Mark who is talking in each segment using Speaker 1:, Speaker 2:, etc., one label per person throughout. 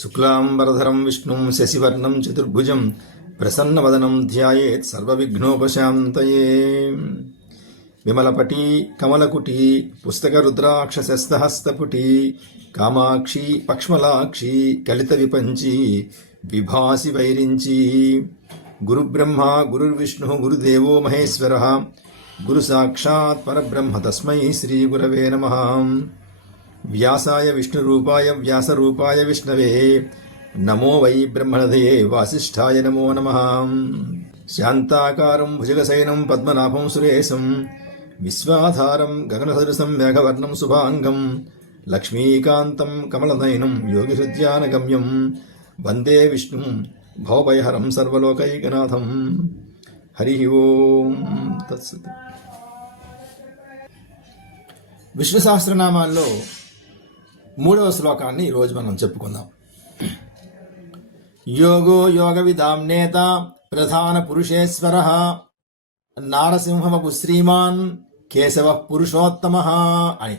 Speaker 1: శుక్లాంబరధరం విష్ణుం శశివర్ణం చతుర్భుజం ప్రసన్నవదనం ధ్యాయేత్ సర్వవిఘ్నోపశాంతయే విమలపటి కమలకుటి రుద్రాక్షస్తహస్తపుటి కామాక్షి పక్ష్మలాక్షి కలిత విపంచి విభాసి వైరించి గురుబ్రహ్మ గురుర్విష్ణు గురుదేవో మహేశ్వర గురు పరబ్రహ్మ తస్మై శ్రీ గురవే నమ వ్యాసాయ విష్ణురూపాయ వ్యాసరూపాయ విష్ణవే నమో వై బ్రహ్మణదయే వాసిష్ఠాయ నమో నమ శాంతాకారం భుజగసైనం పద్మనాభం సురేశం విశ్వాధారం గగనసదృశం మేఘవర్ణం శుభాంగం లక్ష్మీకాంతం కమలనయనం యోగిహృద్యానగమ్యం వందే విష్ణు భవభయహరం సర్వోకైకనాథం హరి ఓం తత్సత్ విష్ణు సహస్రనామాల్లో మూడవ శ్లోకాన్ని ఈరోజు మనం చెప్పుకుందాం యోగో యోగ విధాం నేత ప్రధాన పురుషేశ్వర నారసింహమపు శ్రీమాన్ కేశవ పురుషోత్తమ అని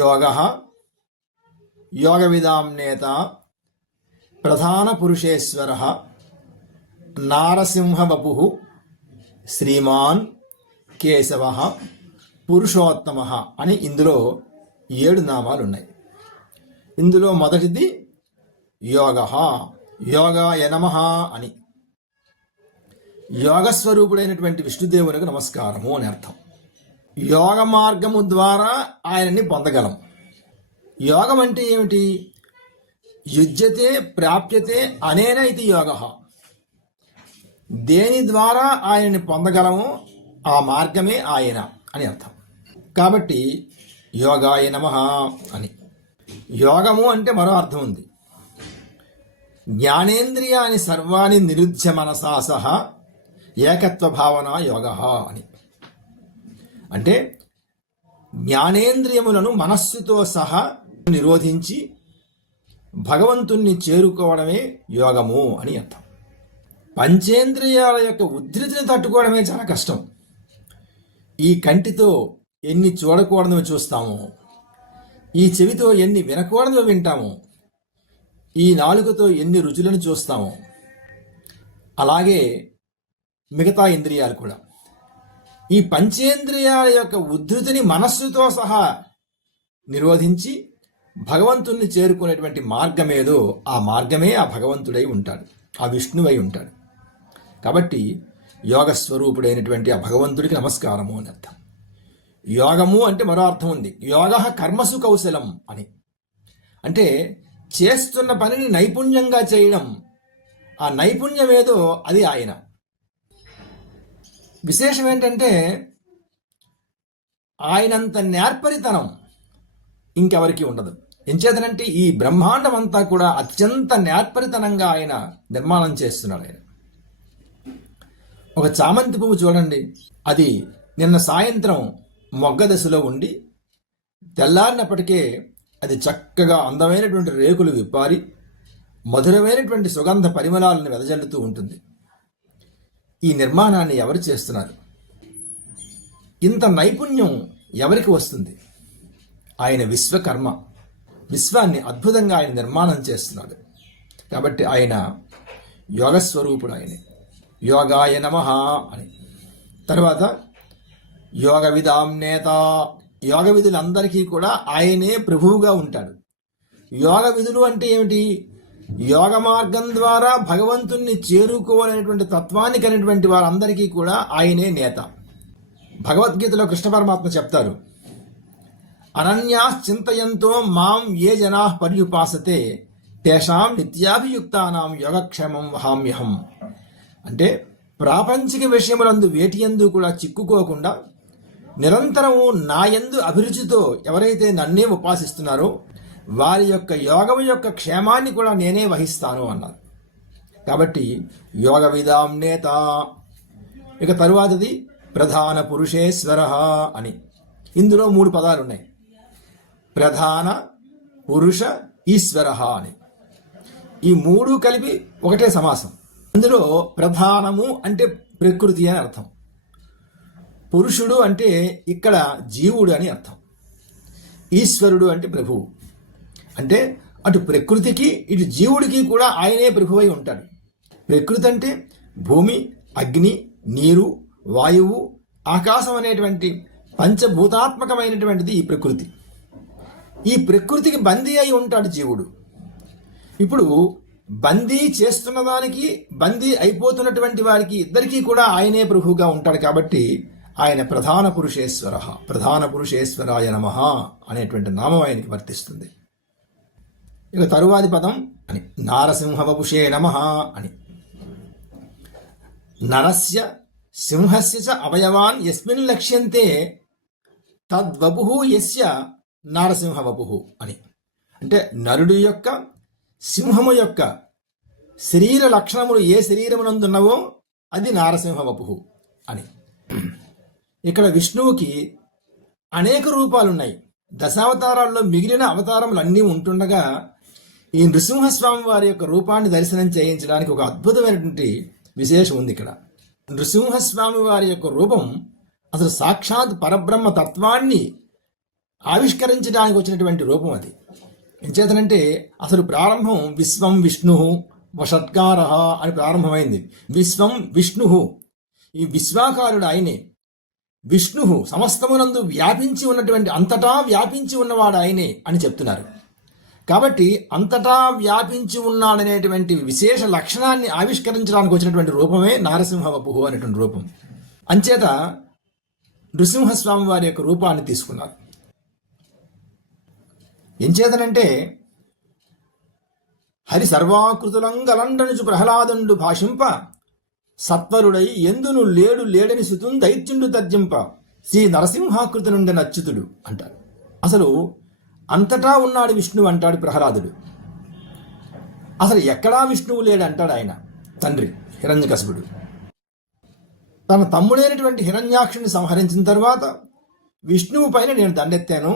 Speaker 1: యోగ యోగ విధాం నేత ప్రధాన పురుషేశ్వర నారసింహవపు శ్రీమాన్ కేశవ పురుషోత్తమ అని ఇందులో ఏడు నామాలు ఉన్నాయి ఇందులో మొదటిది యోగ యోగ యనమ అని యోగస్వరూపుడైనటువంటి విష్ణుదేవునికి నమస్కారము అని అర్థం యోగ మార్గము ద్వారా ఆయనని పొందగలం యోగం అంటే ఏమిటి యుజ్యతే ప్రాప్యతే అనేన ఇది యోగ దేని ద్వారా ఆయనని పొందగలము ఆ మార్గమే ఆయన అని అర్థం కాబట్టి యోగాయ నమ అని యోగము అంటే మరో అర్థం ఉంది జ్ఞానేంద్రియాని సర్వాణి నిరుధ్య మనసా సహా ఏకత్వ భావన యోగ అని అంటే జ్ఞానేంద్రియములను మనస్సుతో సహా నిరోధించి భగవంతుణ్ణి చేరుకోవడమే యోగము అని అర్థం పంచేంద్రియాల యొక్క ఉద్ధృతిని తట్టుకోవడమే చాలా కష్టం ఈ కంటితో ఎన్ని చూడకూడదని చూస్తాము ఈ చెవితో ఎన్ని వినకూడనివి వింటాము ఈ నాలుకతో ఎన్ని రుచులను చూస్తాము అలాగే మిగతా ఇంద్రియాలు కూడా ఈ పంచేంద్రియాల యొక్క ఉద్ధృతిని మనస్సుతో సహా నిరోధించి భగవంతుణ్ణి చేరుకునేటువంటి మార్గమేదో ఆ మార్గమే ఆ భగవంతుడై ఉంటాడు ఆ విష్ణువై ఉంటాడు కాబట్టి యోగ స్వరూపుడైనటువంటి ఆ భగవంతుడికి నమస్కారము అని అర్థం యోగము అంటే మరో అర్థం ఉంది యోగ కర్మసు కౌశలం అని అంటే చేస్తున్న పనిని నైపుణ్యంగా చేయడం ఆ నైపుణ్యం ఏదో అది ఆయన విశేషం ఏంటంటే ఆయనంత నేర్పరితనం ఇంకెవరికి ఉండదు ఎంచేతనంటే ఈ బ్రహ్మాండం అంతా కూడా అత్యంత నేర్పరితనంగా ఆయన నిర్మాణం చేస్తున్నాడు ఆయన ఒక చామంతి పువ్వు చూడండి అది నిన్న సాయంత్రం మొగ్గ దశలో ఉండి తెల్లారినప్పటికే అది చక్కగా అందమైనటువంటి రేకులు విప్పారి మధురమైనటువంటి సుగంధ పరిమళాలను వెదజల్లుతూ ఉంటుంది ఈ నిర్మాణాన్ని ఎవరు చేస్తున్నారు ఇంత నైపుణ్యం ఎవరికి వస్తుంది ఆయన విశ్వకర్మ విశ్వాన్ని అద్భుతంగా ఆయన నిర్మాణం చేస్తున్నాడు కాబట్టి ఆయన యోగస్వరూపుడు ఆయనే యోగాయ నమ అని తర్వాత యోగ విధాం నేత యోగ విధులందరికీ కూడా ఆయనే ప్రభువుగా ఉంటాడు యోగ విధులు అంటే ఏమిటి యోగ మార్గం ద్వారా భగవంతుణ్ణి చేరుకోవాలనేటువంటి తత్వాన్ని అనేటువంటి వారందరికీ కూడా ఆయనే నేత భగవద్గీతలో కృష్ణ పరమాత్మ చెప్తారు అనన్యాశ్చింతయంతో మాం ఏ జనా పర్యుపాసతే తేషాం నిత్యాభియుక్తానాం యోగక్షేమం వహామ్యహం అంటే ప్రాపంచిక విషయములందు వేటియందు కూడా చిక్కుకోకుండా నిరంతరము నాయందు అభిరుచితో ఎవరైతే నన్నే ఉపాసిస్తున్నారో వారి యొక్క యోగం యొక్క క్షేమాన్ని కూడా నేనే వహిస్తాను అన్నారు కాబట్టి యోగ విధాం నేత ఇక తరువాతది ప్రధాన పురుషేశ్వర అని ఇందులో మూడు పదాలు ఉన్నాయి ప్రధాన పురుష ఈశ్వర అని ఈ మూడు కలిపి ఒకటే సమాసం అందులో ప్రధానము అంటే ప్రకృతి అని అర్థం పురుషుడు అంటే ఇక్కడ జీవుడు అని అర్థం ఈశ్వరుడు అంటే ప్రభువు అంటే అటు ప్రకృతికి ఇటు జీవుడికి కూడా ఆయనే ప్రభువై ఉంటాడు ప్రకృతి అంటే భూమి అగ్ని నీరు వాయువు ఆకాశం అనేటువంటి పంచభూతాత్మకమైనటువంటిది ఈ ప్రకృతి ఈ ప్రకృతికి బందీ అయి ఉంటాడు జీవుడు ఇప్పుడు బందీ చేస్తున్న దానికి బందీ అయిపోతున్నటువంటి వారికి ఇద్దరికీ కూడా ఆయనే ప్రభువుగా ఉంటాడు కాబట్టి ఆయన ప్రధాన పురుషేశ్వర ప్రధాన పురుషేశ్వరాయ నమ అనేటువంటి నామం ఆయనకి వర్తిస్తుంది ఇక తరువాతి పదం అని నారసింహవపుషే నమ అని నరస్య సింహస్య చ అవయవాన్ ఎస్మిన్ లక్ష్యంతే తద్వపు ఎస్య నారసింహవపు అని అంటే నరుడు యొక్క సింహము యొక్క శరీర లక్షణములు ఏ శరీరమునందున్నవో అది నారసింహవపు అని ఇక్కడ విష్ణువుకి అనేక రూపాలున్నాయి దశావతారాల్లో మిగిలిన అవతారములన్నీ ఉంటుండగా ఈ నృసింహస్వామి వారి యొక్క రూపాన్ని దర్శనం చేయించడానికి ఒక అద్భుతమైనటువంటి విశేషం ఉంది ఇక్కడ నృసింహస్వామి వారి యొక్క రూపం అసలు సాక్షాత్ పరబ్రహ్మ తత్వాన్ని ఆవిష్కరించడానికి వచ్చినటువంటి రూపం అది ఎంచేతనంటే అసలు ప్రారంభం విశ్వం విష్ణు వషత్కార అని ప్రారంభమైంది విశ్వం విష్ణు ఈ విశ్వాకారుడు ఆయనే విష్ణు సమస్తమునందు వ్యాపించి ఉన్నటువంటి అంతటా వ్యాపించి ఉన్నవాడు ఆయనే అని చెప్తున్నారు కాబట్టి అంతటా వ్యాపించి ఉన్నాడనేటువంటి విశేష లక్షణాన్ని ఆవిష్కరించడానికి వచ్చినటువంటి రూపమే నారసింహ వపుహు అనేటువంటి రూపం అంచేత నృసింహస్వామి వారి యొక్క రూపాన్ని తీసుకున్నారు ఎంచేతనంటే హరి సర్వాకృతులంగలండనుచు ప్రహ్లాదండు భాషింప సత్వరుడై ఎందును లేడు లేడని సుతున్ దైత్యుండు తర్జింప శ్రీ నరసింహాకృతి నుండి నచ్చుతుడు అంటారు అసలు అంతటా ఉన్నాడు విష్ణువు అంటాడు ప్రహ్లాదుడు అసలు ఎక్కడా విష్ణువు లేడు అంటాడు ఆయన తండ్రి హిరణ్యకసుడు తన తమ్ముడైనటువంటి హిరణ్యాక్షుని సంహరించిన తర్వాత విష్ణువు పైన నేను దండెత్తాను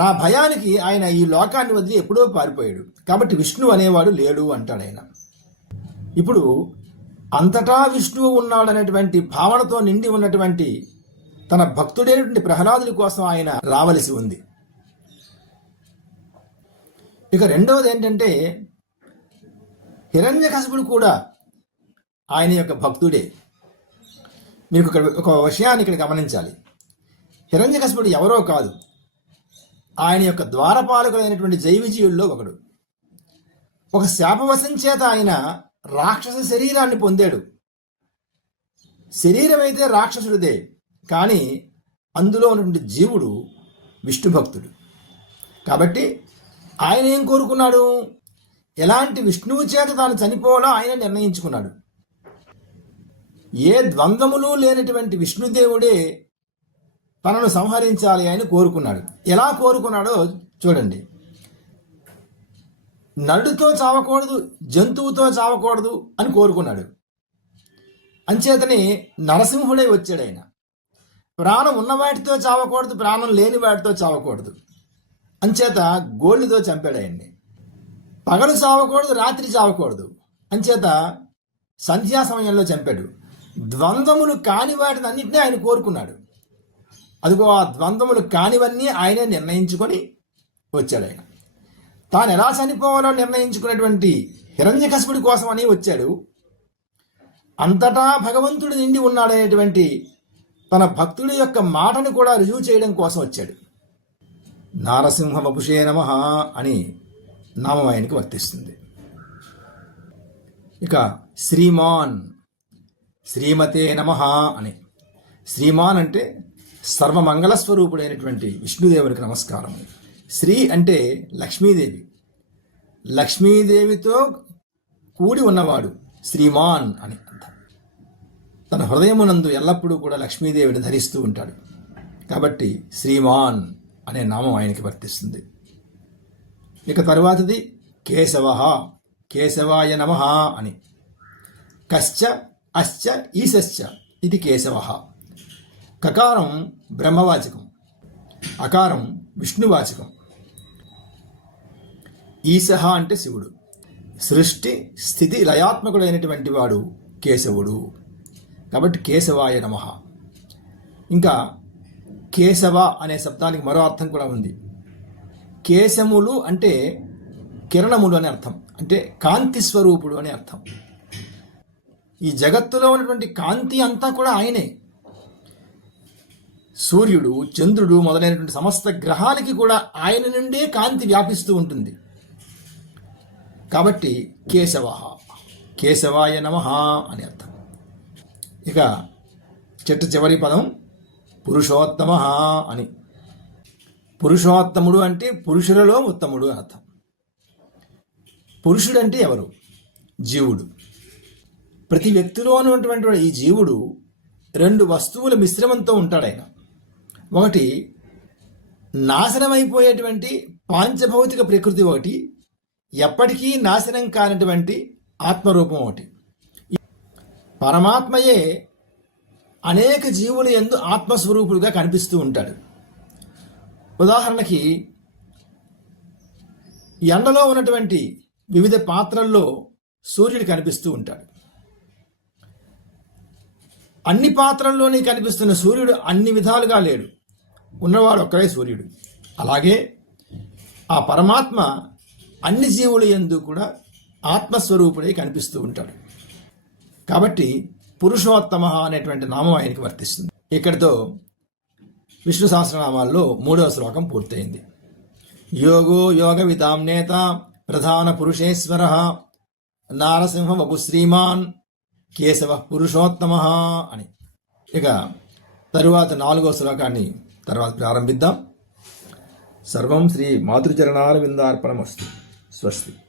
Speaker 1: నా భయానికి ఆయన ఈ లోకాన్ని వదిలి ఎప్పుడో పారిపోయాడు కాబట్టి విష్ణువు అనేవాడు లేడు అంటాడు ఆయన ఇప్పుడు అంతటా విష్ణువు ఉన్నాడనేటువంటి భావనతో నిండి ఉన్నటువంటి తన భక్తుడైనటువంటి ప్రహ్లాదుని కోసం ఆయన రావలసి ఉంది ఇక రెండవది ఏంటంటే కసుపుడు కూడా ఆయన యొక్క భక్తుడే మీకు ఇక్కడ ఒక విషయాన్ని ఇక్కడ గమనించాలి కసుపుడు ఎవరో కాదు ఆయన యొక్క ద్వారపాలకులైనటువంటి జైవిజీవుల్లో ఒకడు ఒక శాపవశం చేత ఆయన రాక్షస శరీరాన్ని పొందాడు శరీరం అయితే రాక్షసుడిదే కానీ అందులో ఉన్నటువంటి జీవుడు విష్ణు భక్తుడు కాబట్టి ఆయన ఏం కోరుకున్నాడు ఎలాంటి విష్ణువు చేత తాను చనిపోవాలో ఆయన నిర్ణయించుకున్నాడు ఏ ద్వంద్వములు లేనటువంటి విష్ణుదేవుడే తనను సంహరించాలి అని కోరుకున్నాడు ఎలా కోరుకున్నాడో చూడండి నడుతో చావకూడదు జంతువుతో చావకూడదు అని కోరుకున్నాడు అంచేతని నరసింహుడే వచ్చాడు ఆయన ప్రాణం ఉన్నవాటితో చావకూడదు ప్రాణం లేని వాటితో చావకూడదు అంచేత గోల్డ్తో చంపాడు ఆయన్ని పగలు చావకూడదు రాత్రి చావకూడదు అంచేత సంధ్యా సమయంలో చంపాడు ద్వంద్వములు కాని వాటిని అన్నింటినీ ఆయన కోరుకున్నాడు అదిగో ఆ ద్వంద్వములు కానివన్నీ ఆయనే నిర్ణయించుకొని వచ్చాడు ఆయన తాను ఎలా చనిపోవాలో నిర్ణయించుకున్నటువంటి హిరణ్యకశపుడి కోసం అని వచ్చాడు అంతటా భగవంతుడు నిండి ఉన్నాడనేటువంటి తన భక్తుడి యొక్క మాటను కూడా రుజువు చేయడం కోసం వచ్చాడు నారసింహ వపుషే నమ అని నామం ఆయనకు వర్తిస్తుంది ఇక శ్రీమాన్ శ్రీమతే నమ అని శ్రీమాన్ అంటే సర్వమంగళ స్వరూపుడైనటువంటి విష్ణుదేవునికి నమస్కారం శ్రీ అంటే లక్ష్మీదేవి లక్ష్మీదేవితో కూడి ఉన్నవాడు శ్రీమాన్ అని అర్థం తన హృదయమునందు ఎల్లప్పుడూ కూడా లక్ష్మీదేవిని ధరిస్తూ ఉంటాడు కాబట్టి శ్రీమాన్ అనే నామం ఆయనకి వర్తిస్తుంది ఇక తరువాతది కేశవ కేశవాయ నమ అని కశ్చ అశ్చ ఈశ్చ ఇది కేశవ కకారం బ్రహ్మవాచకం అకారం విష్ణువాచకం ఈశ అంటే శివుడు సృష్టి స్థితి లయాత్మకుడైనటువంటి వాడు కేశవుడు కాబట్టి కేశవాయ నమ ఇంకా కేశవ అనే శబ్దానికి మరో అర్థం కూడా ఉంది కేశములు అంటే కిరణములు అనే అర్థం అంటే కాంతి స్వరూపుడు అనే అర్థం ఈ జగత్తులో ఉన్నటువంటి కాంతి అంతా కూడా ఆయనే సూర్యుడు చంద్రుడు మొదలైనటువంటి సమస్త గ్రహాలకి కూడా ఆయన నుండే కాంతి వ్యాపిస్తూ ఉంటుంది కాబట్టి కేశవ కేశవాయ నమ అని అర్థం ఇక చెట్టు చివరి పదం పురుషోత్తమ అని పురుషోత్తముడు అంటే పురుషులలో ఉత్తముడు అని అర్థం పురుషుడు అంటే ఎవరు జీవుడు ప్రతి వ్యక్తిలో ఉన్నటువంటి ఈ జీవుడు రెండు వస్తువుల మిశ్రమంతో ఉంటాడు ఆయన ఒకటి నాశనమైపోయేటువంటి పాంచభౌతిక ప్రకృతి ఒకటి ఎప్పటికీ నాశనం కానటువంటి ఆత్మరూపం ఒకటి పరమాత్మయే అనేక జీవులు ఎందు ఆత్మస్వరూపుడుగా కనిపిస్తూ ఉంటాడు ఉదాహరణకి ఎండలో ఉన్నటువంటి వివిధ పాత్రల్లో సూర్యుడు కనిపిస్తూ ఉంటాడు అన్ని పాత్రల్లోనే కనిపిస్తున్న సూర్యుడు అన్ని విధాలుగా లేడు ఉన్నవాడు ఒక్కడే సూర్యుడు అలాగే ఆ పరమాత్మ అన్ని జీవుల ఎందు కూడా ఆత్మస్వరూపుడే కనిపిస్తూ ఉంటాడు కాబట్టి పురుషోత్తమ అనేటువంటి నామం ఆయనకి వర్తిస్తుంది ఇక్కడితో విష్ణు సహస్రనామాల్లో మూడవ శ్లోకం పూర్తయింది యోగో యోగ విధాం నేత ప్రధాన పురుషేశ్వర నారసింహ వపు శ్రీమాన్ కేశవ పురుషోత్తమ అని ఇక తరువాత నాలుగో శ్లోకాన్ని తర్వాత ప్రారంభిద్దాం సర్వం శ్రీ మాతృచరణారవిందార్పణమస్తు 确实。